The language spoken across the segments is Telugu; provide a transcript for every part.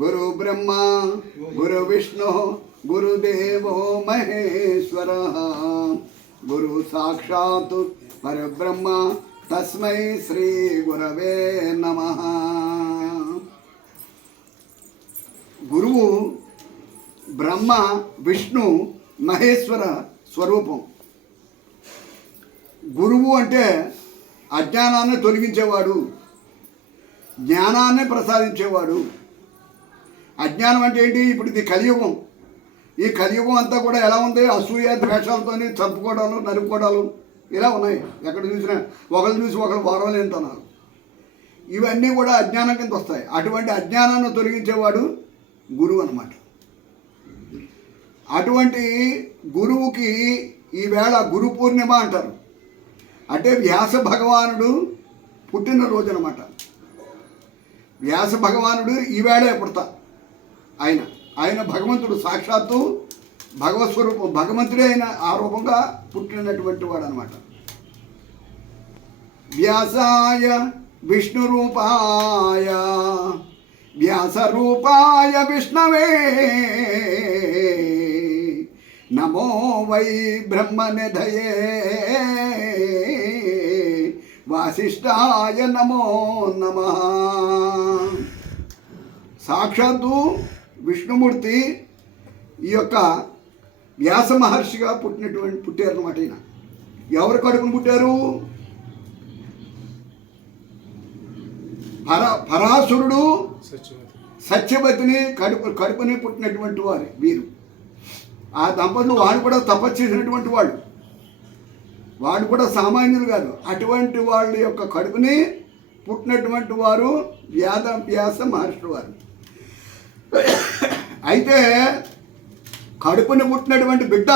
గురు బ్రహ్మ గురు విష్ణు గురుదేవో మహేశ్వర. గురు సాక్షాత్ పరబ్రహ్మ తస్మై శ్రీ గురవే నమ. గురువు బ్రహ్మ విష్ణు మహేశ్వర స్వరూపం. గురువు అంటే అజ్ఞానాన్ని తొలగించేవాడు జ్ఞానాన్ని ప్రసాదించేవాడు. అజ్ఞానం అంటే ఏంటి? ఇప్పుడు ఇది కలియుగం. ఈ కలియుగం అంతా కూడా ఎలా ఉంది? అసూయ ద్వేషాలతో చంపుకోవడాలు నరుపుకోవడాలు ఇలా ఉన్నాయి. ఎక్కడ చూసినా ఒకరు చూసి ఒకరు వారం ఇవన్నీ కూడా అజ్ఞానం కింద వస్తాయి. అటువంటి అజ్ఞానాన్ని తొలగించేవాడు గురువు అన్నమాట. అటువంటి గురువుకి ఈవేళ గురు పూర్ణిమ అంటారు. అంటే వ్యాస భగవానుడు పుట్టినరోజు అనమాట వ్యాస భగవానుడు ఈవేళే పుడతా ఆయన ఆయన భగవంతుడు సాక్షాత్తు భగవత్ స్వరూపం భగవంతుడే అయిన ఆ రూపంగా పుట్టినటువంటి వాడు అనమాట వ్యాసాయ విష్ణురూపాయ వ్యాసరూపాయ విష్ణవే. నమో వై బ్రహ్మనిధయే. వాసిష్ఠాయ నమో నమ. సాక్షాత్తు విష్ణుమూర్తి ఈ యొక్క వ్యాస మహర్షిగా పుట్టినటువంటి పుట్టారనమాట ఈయన. ఎవరు కడుపును పుట్టారు? పర పరాశురుడు సత్యవతిని కడుపు కడుపుని పుట్టినటువంటి వారు వీరు. ఆ దంపతులు వాడు కూడా తపస్సు చేసినటువంటి వాళ్ళు వాడు కూడా సామాన్యులు కాదు. అటువంటి వాళ్ళ యొక్క కడుపుని పుట్టినటువంటి వారు వ్యాద వ్యాస మహర్షులు వారు. అయితే కడుపుని పుట్టినటువంటి బిడ్డ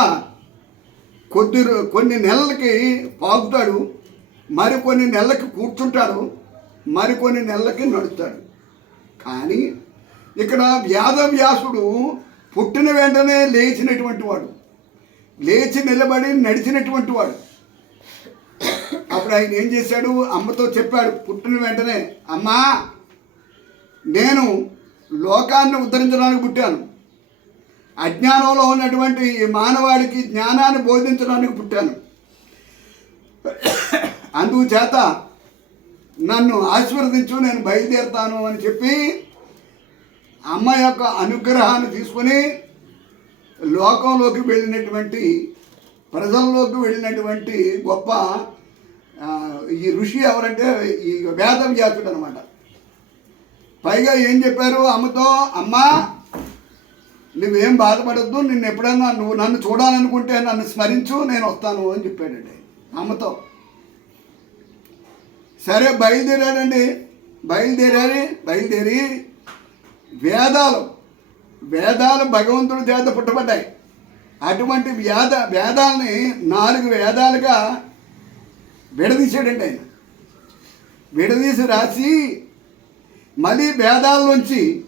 కొద్ది కొన్ని నెలలకి పాకుతాడు మరికొన్ని నెలలకి కూర్చుంటాడు మరికొన్ని నెలలకి నడుస్తాడు. కానీ ఇక్కడ వ్యాధవ్యాసుడు పుట్టిన వెంటనే లేచినటువంటి వాడు లేచి నిలబడి నడిచినటువంటి వాడు. అప్పుడు ఆయన ఏం చేశాడు? అమ్మతో చెప్పాడు పుట్టిన వెంటనే అమ్మా నేను లోకాన్ని ఉద్ధరించడానికి పుట్టాను. అజ్ఞానంలో ఉన్నటువంటి ఈ మానవాడికి జ్ఞానాన్ని బోధించడానికి పుట్టాను. అందుచేత నన్ను ఆశీర్వదించు నేను బయలుదేరుతాను అని చెప్పి అమ్మ యొక్క అనుగ్రహాన్ని తీసుకొని లోకంలోకి వెళ్ళినటువంటి ప్రజల్లోకి వెళ్ళినటువంటి గొప్ప ఈ ఋషి ఎవరంటే ఈ వేద వ్యాసుడు అనమాట పైగా ఏం చెప్పారు అమ్మతో అమ్మా నువ్వేం బాధపడద్దు నిన్ను ఎప్పుడన్నా నువ్వు నన్ను చూడాలనుకుంటే నన్ను స్మరించు నేను వస్తాను అని చెప్పాడండి అమ్మతో. సరే బయలుదేరాడండి. బయలుదేరాలి బయలుదేరి వేదాలు వేదాలు భగవంతుడి చేత పుట్టబడ్డాయి. అటువంటి వేద వేదాలని నాలుగు వేదాలుగా విడదీశాడండి ఆయన. విడదీసి రాసి మళ్ళీ నుంచి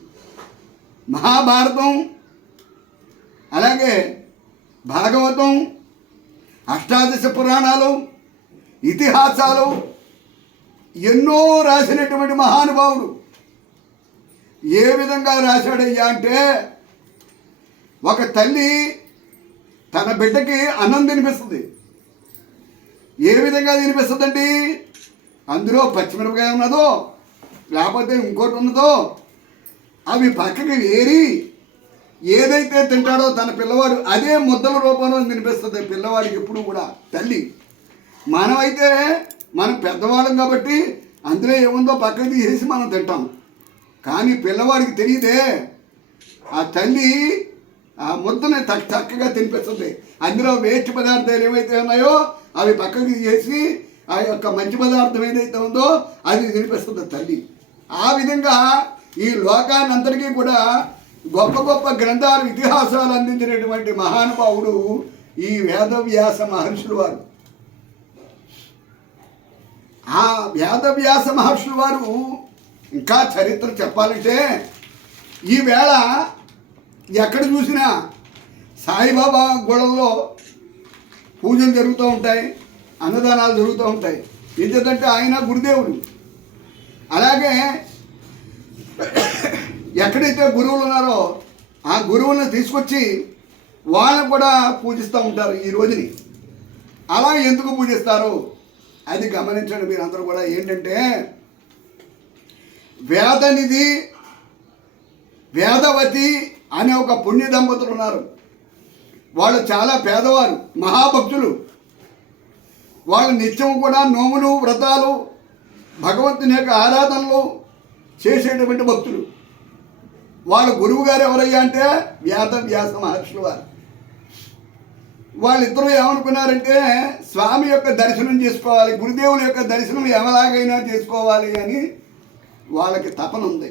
మహాభారతం అలాగే భాగవతం అష్టాదశ పురాణాలు ఇతిహాసాలు ఎన్నో రాసినటువంటి మహానుభావుడు. ఏ విధంగా రాశాడయ్యా అంటే ఒక తల్లి తన బిడ్డకి అన్నం తినిపిస్తుంది. ఏ విధంగా తినిపిస్తుందండి? అందులో పచ్చిమిరపకాయ ఉన్నదో లేకపోతే ఇంకోటి ఉన్నదో అవి పక్కకి వేరి ఏదైతే తింటాడో తన పిల్లవాడు అదే ముద్దల రూపంలో తినిపిస్తుంది పిల్లవాడికి ఎప్పుడు కూడా. తల్లి మనమైతే మనం పెద్దవాళ్ళం కాబట్టి అందులో ఏముందో పక్కకి తీసేసి మనం తింటాం. కానీ పిల్లవాడికి తెలియదే ఆ తల్లి ఆ ముద్దని తక్ చక్కగా తినిపిస్తుంది. అందులో వేస్ట్ పదార్థాలు ఏవైతే ఉన్నాయో అవి పక్కకి చేసి ఆ యొక్క మంచి పదార్థం ఏదైతే ఉందో అది తినిపిస్తుంది తల్లి. ఆ విధంగా ఈ లోకాన్ని కూడా గొప్ప గొప్ప గ్రంథాలు ఇతిహాసాలు అందించినటువంటి మహానుభావుడు ఈ వేదవ్యాస మహర్షులు వారు. ఆ వేదవ్యాస మహర్షులు వారు ఇంకా చరిత్ర చెప్పాలంటే ఈవేళ ఎక్కడ చూసినా సాయిబాబా గుళ్ళల్లో పూజలు జరుగుతూ ఉంటాయి అన్నదానాలు జరుగుతూ ఉంటాయి. ఎందుకంటే ఆయన గురుదేవుడు. అలాగే ఎక్కడైతే గురువులు ఉన్నారో ఆ గురువులను తీసుకొచ్చి వాళ్ళని కూడా పూజిస్తూ ఉంటారు ఈ రోజుని. అలా ఎందుకు పూజిస్తారు? అది గమనించండి మీరందరూ కూడా. ఏంటంటే వేదనిధి వేదవతి అనే ఒక పుణ్య దంపతులు ఉన్నారు. వాళ్ళు చాలా పేదవారు మహాభక్తులు. వాళ్ళు నిత్యం కూడా నోములు వ్రతాలు భగవంతుని యొక్క ఆరాధనలో చేసేటువంటి భక్తులు. వాళ్ళ గురువు గారు ఎవరయ్యా అంటే వ్యాధ వ్యాస మహర్షులు వారు. వాళ్ళిద్దరూ ఏమనుకున్నారంటే స్వామి యొక్క దర్శనం చేసుకోవాలి గురుదేవుని యొక్క దర్శనం ఎవలాగైనా చేసుకోవాలి అని వాళ్ళకి తపన ఉంది.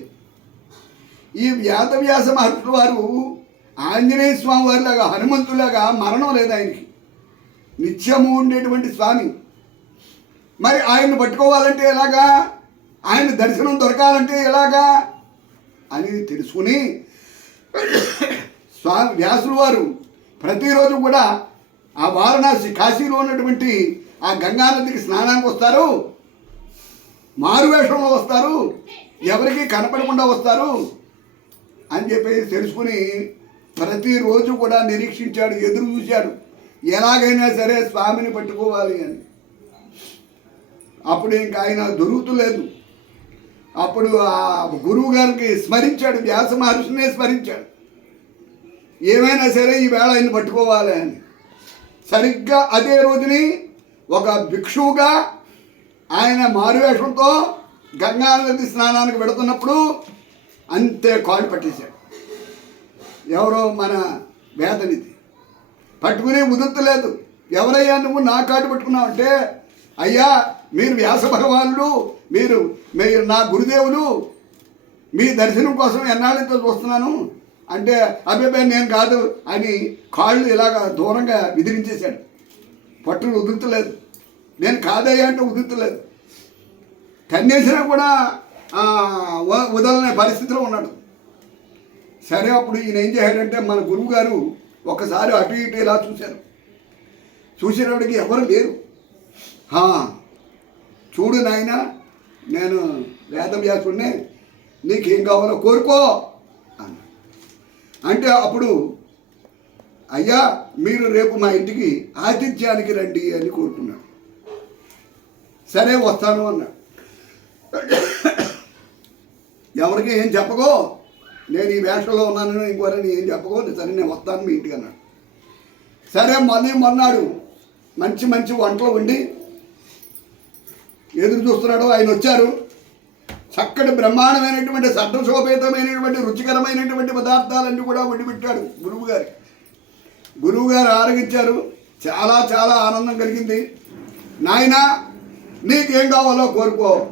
ఈ వ్యాస మహర్షుల వారు ఆంజనేయ స్వామి వారిలాగా హనుమంతులాగా మరణం లేదు ఆయనకి. నిత్యము ఉండేటువంటి స్వామి. మరి ఆయన్ని పట్టుకోవాలంటే ఎలాగా? ఆయన దర్శనం దొరకాలంటే ఎలాగా? అని తెలుసుకుని స్వామి వ్యాసులు వారు ప్రతిరోజు కూడా ఆ వారణాసి కాశీలో ఉన్నటువంటి ఆ గంగా నదికి స్నానానికి వస్తారు. మారువేషంలో వస్తారు. ఎవరికి కనపడకుండా వస్తారు. అని చెప్పేసి తెలుసుకుని ప్రతిరోజు కూడా నిరీక్షించాడు ఎదురు చూశాడు. ఎలాగైనా సరే స్వామిని పట్టుకోవాలి అని. అప్పుడు ఇంకా ఆయన దొరుకుతులేదు. అప్పుడు ఆ గురువు గారికి స్మరించాడు వ్యాస మహర్షినే స్మరించాడు. ఏమైనా సరే ఈ వేళ ఆయన పట్టుకోవాలి అని. సరిగ్గా అదే రోజుని ఒక భిక్షువుగా ఆయన మారువేషంతో గంగా నది స్నానానికి వెళుతున్నప్పుడు అంతే కాడు పట్టేశాడు. ఎవరో మన వేదనిది పట్టుకునే ఉదుర్తలేదు ఎవరయ్యా నువ్వు నా కాటు పట్టుకున్నావు అంటే అయ్యా మీరు వ్యాస భగవానుడు మీరు మీరు నా గురుదేవులు మీ దర్శనం కోసం ఎన్నాళ్ళతో చూస్తున్నాను? అంటే అబ్బాయి నేను కాదు అని కాళ్ళు ఇలాగ దూరంగా విదిరించేశాడు పట్టులు ఉదురుతలేదు. నేను కాదయ్యా అంటే ఉదురుతలేదు. కన్నేసినా కూడా వదలనే పరిస్థితిలో ఉన్నాడు. సరే అప్పుడు ఈయన ఏం చేశాడంటే మన గురువు గారు ఒకసారి అటు ఇటు ఇలా చూశారు. చూసేటప్పటికి ఎవరు లేరు. హా, చూడు నాయన నేను వేదం వేదవ్యాసుడిని నీకేం కావాలో కోరుకో అన్నా. అంటే అప్పుడు అయ్యా మీరు రేపు మా ఇంటికి ఆతిథ్యానికి రండి అని కోరుకున్నాడు. సరే వస్తాను అన్నాడు. ఎవరికి ఏం చెప్పకో? నేను ఈ వేషంలో ఉన్నానని ఇంకోరని ఏం చెప్పకో? సరే నేను వస్తాను మీ ఇంటికి అన్నాడు. సరే మళ్ళీ మొన్నాడు మంచి మంచి వంటలు వండి ఎదురు చూస్తున్నాడు ఆయన వచ్చారు. చక్కటి బ్రహ్మాండమైనటువంటి సడ్డశోభేతమైనటువంటి రుచికరమైనటువంటి పదార్థాలన్నీ కూడా వండి పెట్టాడు గురువు గారి గురువు గారు ఆరగించారు. చాలా చాలా ఆనందం కలిగింది. నాయన నీకేం కావాలో కోరుకో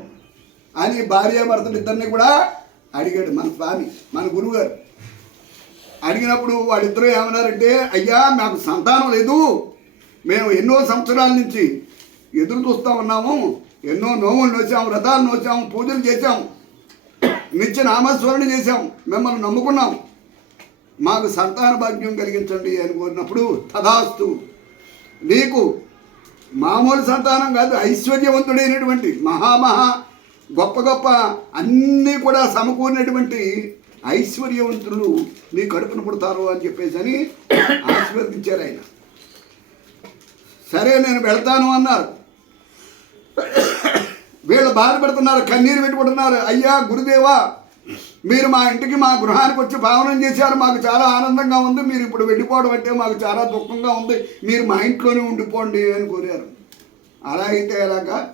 అని భార్యాభర్తలు ఇద్దరిని కూడా అడిగాడు మన స్వామి మన గురువుగారు. అడిగినప్పుడు వాళ్ళిద్దరూ ఏమన్నారంటే అయ్యా మాకు సంతానం లేదు. మేము ఎన్నో సంవత్సరాల నుంచి ఎదురు చూస్తూ ఉన్నాము. ఎన్నో నోములు నోచాము వ్రతాలు నోచాము పూజలు చేశాము నిత్య నామస్మరణ చేశాం. మిమ్మల్ని నమ్ముకున్నాం. మాకు సంతాన భాగ్యం కలిగించండి అని కోరినప్పుడు తథాస్తు నీకు మామూలు సంతానం కాదు ఐశ్వర్యవంతుడైనటువంటి మహామహా గొప్ప గొప్ప అన్నీ కూడా సమకూరినటువంటి ఐశ్వర్యవంతులు నీ కడుపున పుడతారు అని చెప్పేసి అని ఆశీర్వదించారు ఆయన. సరే నేను వెళ్తాను అన్నారు. వీళ్ళు బాధపడుతున్నారు కన్నీరు పెట్టుకుంటున్నారు. అయ్యా గురుదేవా మీరు మా ఇంటికి మా గృహానికి వచ్చి భావనం చేశారు. మాకు చాలా ఆనందంగా ఉంది. మీరు ఇప్పుడు వెళ్ళిపోవడం అంటే మాకు చాలా దుఃఖంగా ఉంది. మీరు మా ఇంట్లోనే ఉండిపోండి అని కోరారు. అలా అయితే ఎలాగా?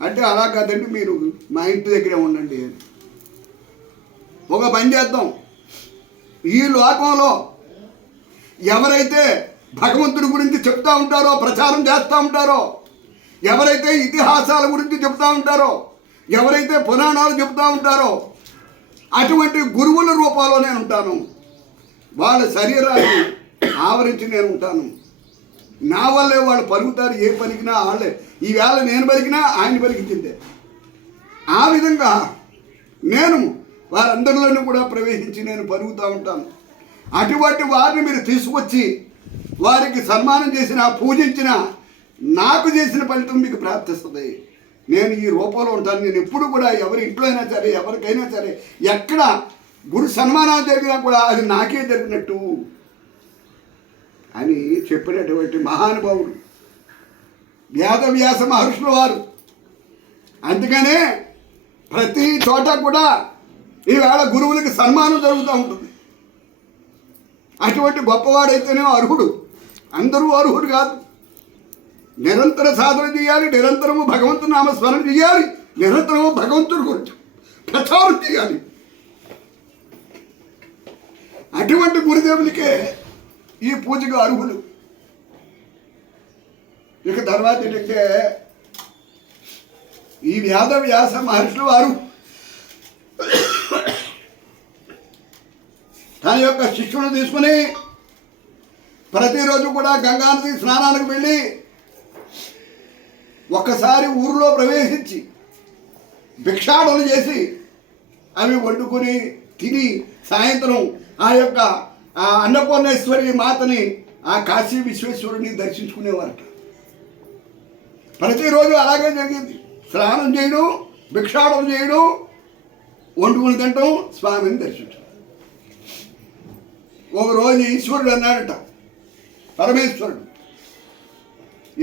అంటే అలా కాదండి మీరు మా ఇంటి దగ్గరే ఉండండి అని. ఒక పని చేద్దాం. ఈ లోకంలో ఎవరైతే భగవంతుడి గురించి చెప్తా ఉంటారో ప్రచారం చేస్తూ ఉంటారో ఎవరైతే ఇతిహాసాల గురించి చెబుతూ ఉంటారో ఎవరైతే పురాణాలు చెబుతూ ఉంటారో అటువంటి గురువుల రూపాల్లో నేను ఉంటాను. వాళ్ళ శరీరాన్ని ఆవరించి నేను ఉంటాను. నా వల్లే వాళ్ళు పలుకుతారు ఏ పలికినా వాళ్ళే. ఈవేళ నేను పలికినా ఆయన పలికించిందే ఆ విధంగా నేను వారందరిలోనూ కూడా ప్రవేశించి నేను పలుకుతూ ఉంటాను. అటువంటి వారిని మీరు తీసుకొచ్చి వారికి సన్మానం చేసిన పూజించిన నాకు చేసిన ఫలితం మీకు ప్రాప్తిస్తుంది. నేను ఈ రూపంలో ఉంటాను. నేను ఎప్పుడు కూడా ఎవరి ఇంట్లో అయినా సరే ఎవరికైనా సరే ఎక్కడ గురు సన్మానాలు జరిగినా కూడా అది నాకే జరిగినట్టు అని చెప్పినటువంటి మహానుభావుడు వేదవ్యాస మహర్షుల వారు. అందుకనే ప్రతి చోట కూడా ఈవేళ గురువులకి సన్మానం జరుగుతూ ఉంటుంది. అటువంటి గొప్పవాడైతేనే అర్హుడు. అందరూ అర్హుడు కాదు. నిరంతర సాధన చేయాలి నిరంతరము భగవంతుని నామస్మరణ చేయాలి నిరంతరము భగవంతుడి గురించి ప్రచారం చేయాలి. అటువంటి గురుదేవులకే ఈ పూజకు అర్హులు. ఇక తర్వాత ఏంటంటే ఈ వ్యాధ వ్యాస మహర్షులు వారు తన యొక్క శిష్యుని తీసుకుని ప్రతిరోజు కూడా గంగానది స్నానానికి వెళ్ళి ఒక్కసారి ఊరిలో ప్రవేశించి భిక్షాటన చేసి అవి వండుకొని తిని సాయంత్రం ఆ యొక్క ఆ అన్నపూర్ణేశ్వరి మాతని ఆ కాశీ విశ్వేశ్వరుని దర్శించుకునేవారట. ప్రతిరోజు అలాగే జరిగింది. స్నానం చేయడం భిక్షాటన చేయడం వండుకుని తింటాం స్వామిని దర్శించడం. ఒక రోజు ఈశ్వరుడు అన్నాడట పరమేశ్వరుడు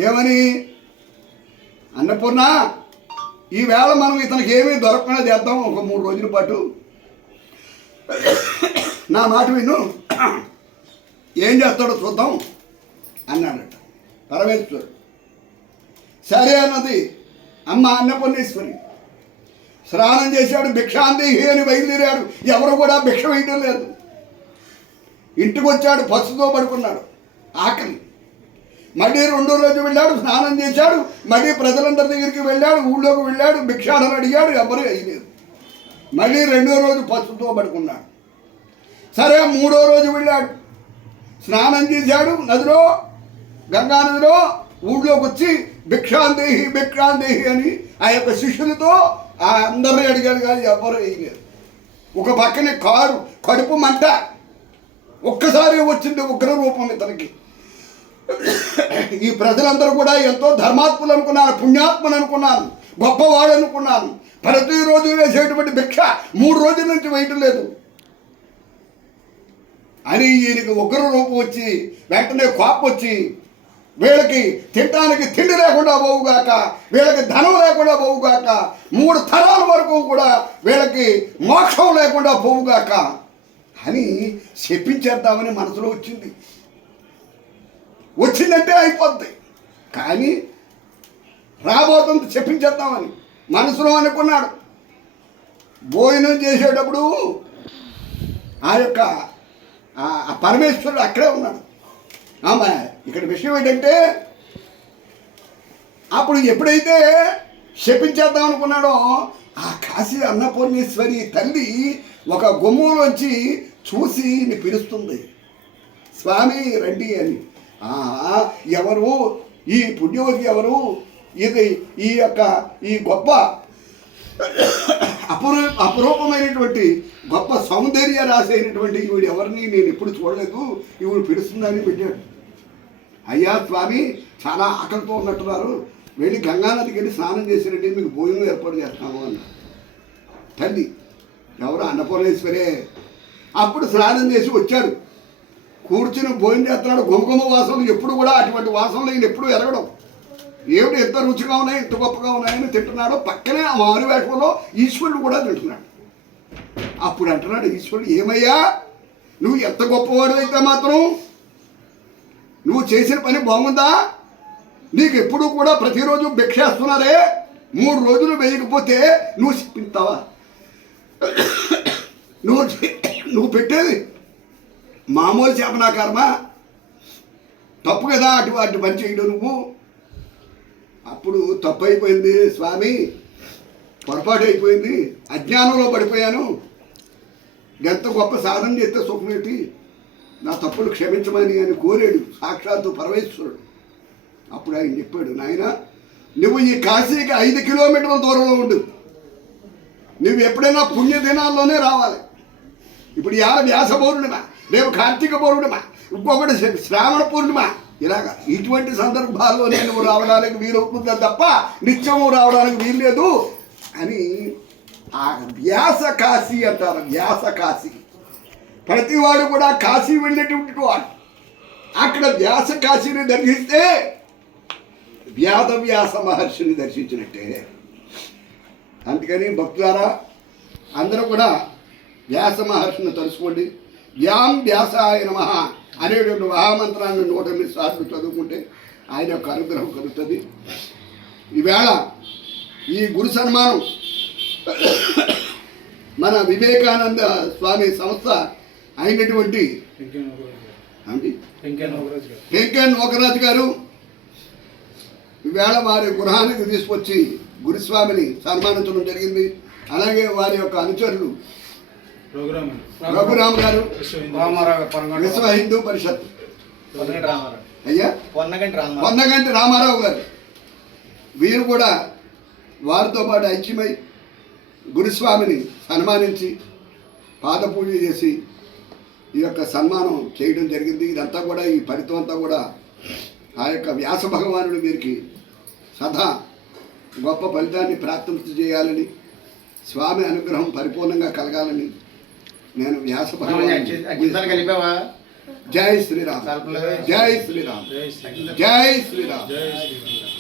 ఏమని? అన్నపూర్ణ ఈవేళ మనం ఇతనికి ఏమీ దొరకకుండా చేద్దాం ఒక మూడు రోజుల పాటు. నా మాట విను. ఏం చేస్తాడో చూద్దాం అన్నాడట. పరమేశ్వరుడు. సరే అన్నది. అమ్మ అన్నపూర్ణేశ్వరి. స్నానం చేశాడు భిక్షాందేహి అని బయలుదేరాడు. ఎవరు కూడా భిక్ష వేయడం లేదు. ఇంటికి వచ్చాడు పసుతో పడుకున్నాడు. ఆకలి. మళ్ళీ రెండో రోజు వెళ్ళాడు స్నానం చేశాడు మళ్ళీ ప్రజలందరి దగ్గరికి వెళ్ళాడు ఊళ్ళోకి వెళ్ళాడు భిక్షాటన అడిగాడు ఎవరు అయ్యలేదు మళ్ళీ రెండో రోజు పసుపుతో పడుకున్నాడు. సరే మూడో రోజు వెళ్ళాడు. స్నానం చేశాడు నదిలో గంగా నదిలో ఊళ్ళోకి వచ్చి భిక్షాందేహి భిక్షాందేహి అని ఆ యొక్క శిష్యులతో ఆ అందరిని అడిగాడు కానీ ఎవరు వేయలేదు ఒక పక్కనే కారు కడుపు మంట. ఒక్కసారి వచ్చింది ఉగ్ర రూపం ఇతనికి. ఈ ప్రజలందరూ కూడా ఎంతో ధర్మాత్ములు అనుకున్నాను పుణ్యాత్ములు అనుకున్నాను గొప్పవాడు అనుకున్నాను ప్రతిరోజు వేసేటువంటి భిక్ష మూడు రోజుల నుంచి వేయటం లేదు. అని ఈయనకి ఉగ్ర రూపం వచ్చి వెంటనే కోపం వచ్చి వీళ్ళకి తినడానికి తిండి లేకుండా పోవుగాక వీళ్ళకి ధనం లేకుండా పోవుగాక మూడు తరాల వరకు కూడా వీళ్ళకి మోక్షం లేకుండా పోవుగాక అని చెప్పించేద్దామని మనసులో వచ్చింది. వచ్చిందంటే అయిపోద్ది. కానీ రాబోతుంది చెప్పించేద్దామని. మనసులో అనుకున్నాడు. భోజనం చేసేటప్పుడు ఆ యొక్క ఆ పరమేశ్వరుడు అక్కడే ఉన్నాడు. ఆమె ఇక్కడ విషయం ఏంటంటే అప్పుడు ఎప్పుడైతే శపించేద్దాం అనుకున్నాడో ఆ కాశీ అన్నపూర్ణేశ్వరి తల్లి ఒక గుమ్మంలోంచి చూసి పిలుస్తుంది. స్వామి రండి అని. ఎవరు? ఈ పుణ్యవతి ఎవరు? ఇది ఈ యొక్క ఈ గొప్ప అపురూ అపురూపమైనటువంటి గొప్ప సౌందర్య రాశి అయినటువంటి ఈవిడ ఎవరిని నేను ఎప్పుడు చూడలేదు. ఈవిడ పిలుస్తుందని పెట్టాడు. అయ్యా స్వామి చాలా ఆకలితో ఉన్నట్టున్నారు. వెళ్ళి గంగానదికి వెళ్ళి స్నానం చేసినట్టు మీకు భోజనం ఏర్పాటు చేస్తాము అన్న తల్లి ఎవరు అన్నపూర్ణేశ్వరే? అప్పుడు స్నానం చేసి వచ్చాడు కూర్చుని భోజనం చేస్తున్నాడు. గుమగుమ వాసనలు ఎప్పుడు కూడా అటువంటి వాసనలు ఈయన ఎప్పుడు ఎరగడం. ఏమిటి ఎంత రుచిగా ఉన్నాయి ఎంత గొప్పగా ఉన్నాయని తింటున్నాడు పక్కనే ఆ మారు వేషంలో ఈశ్వరుడు కూడా తింటున్నాడు. అప్పుడు అంటున్నాడు ఈశ్వరుడు ఏమయ్యా? నువ్వు ఎంత గొప్పవాడు అయితే మాత్రం? నువ్వు చేసిన పని బాగుందా? నీకు ఎప్పుడు కూడా ప్రతిరోజు భిక్షేస్తున్నారే మూడు రోజులు వేయకపోతే నువ్వు చెప్పింతావా నువ్వు నువ్వు పెట్టేది మామూలు చేపనా కర్మ? తప్పు కదా అటు అటు పని చేయడం నువ్వు. అప్పుడు తప్పు అయిపోయింది స్వామి. పొరపాటు అయిపోయింది అజ్ఞానంలో పడిపోయాను. ఎంత గొప్ప సాధన చేస్తే సుఖమేటి నా తప్పులు క్షమించమని అని కోరాడు సాక్షాత్తు పరమేశ్వరుడు. అప్పుడు ఆయన చెప్పాడు నాయన నువ్వు ఈ కాశీకి ఐదు కిలోమీటర్ల దూరంలో ఉండు. నువ్వు ఎప్పుడైనా పుణ్యదినాల్లోనే రావాలి. ఇప్పుడు యా వ్యాస రేపు కార్తీక పౌర్ణిమ ఇంకొకటి శ్రావణ పూర్ణిమ. ఇలాగా ఇటువంటి సందర్భాల్లో నేను రావడానికి వీలవుతుందా తప్ప నిత్యము రావడానికి వీల్లేదు అని ఆ వ్యాస కాశీ అంటారు వ్యాస కాశీ. ప్రతివాడు కూడా కాశీ వెళ్ళేటువంటి వాడు. అక్కడ వ్యాస కాశీని దర్శిస్తే వ్యాధ వ్యాస మహర్షిని దర్శించినట్టే. అందుకని భక్తులారా అందరూ కూడా వ్యాస మహర్షిని తలుసుకోండి వ్యాం వ్యాసాయ నమ అనేటువంటి మహామంత్రాన్ని నూట ఎనిమిది సార్లు చదువుకుంటే ఆయన యొక్క అనుగ్రహం కలుగుతుంది. ఈవేళ ఈ గురు సన్మానం మన వివేకానంద స్వామి సంస్థ అయినటువంటి అండి? వెంకయ్య నోకరాజు గారు ఈవేళ వారి గృహానికి తీసుకొచ్చి గురుస్వామిని సన్మానించడం జరిగింది. అలాగే వారి యొక్క అనుచరులు ప్రోగ్రామ్. రఘురామ్ గారు విశ్వ హిందూ పరిషత్. అయ్యా? పొన్నగంటి రామారావు. పొన్నగంటి రామారావు గారు. వీరు కూడా వారితో పాటు ఐక్యమై గురుస్వామిని సన్మానించి పాదపూజ చేసి ఈ యొక్క సన్మానం చేయడం జరిగింది. ఇదంతా కూడా ఈ ఫలితం అంతా కూడా ఆ యొక్క వ్యాస భగవానుడు వీరికి సదా గొప్ప ఫలితాన్ని ప్రాప్తి చేయాలని స్వామి అనుగ్రహం పరిపూర్ణంగా కలగాలని నేను వ్యాస కలిపావా? జై శ్రీరామ్. జై శ్రీరామ్. జై శ్రీరామ్.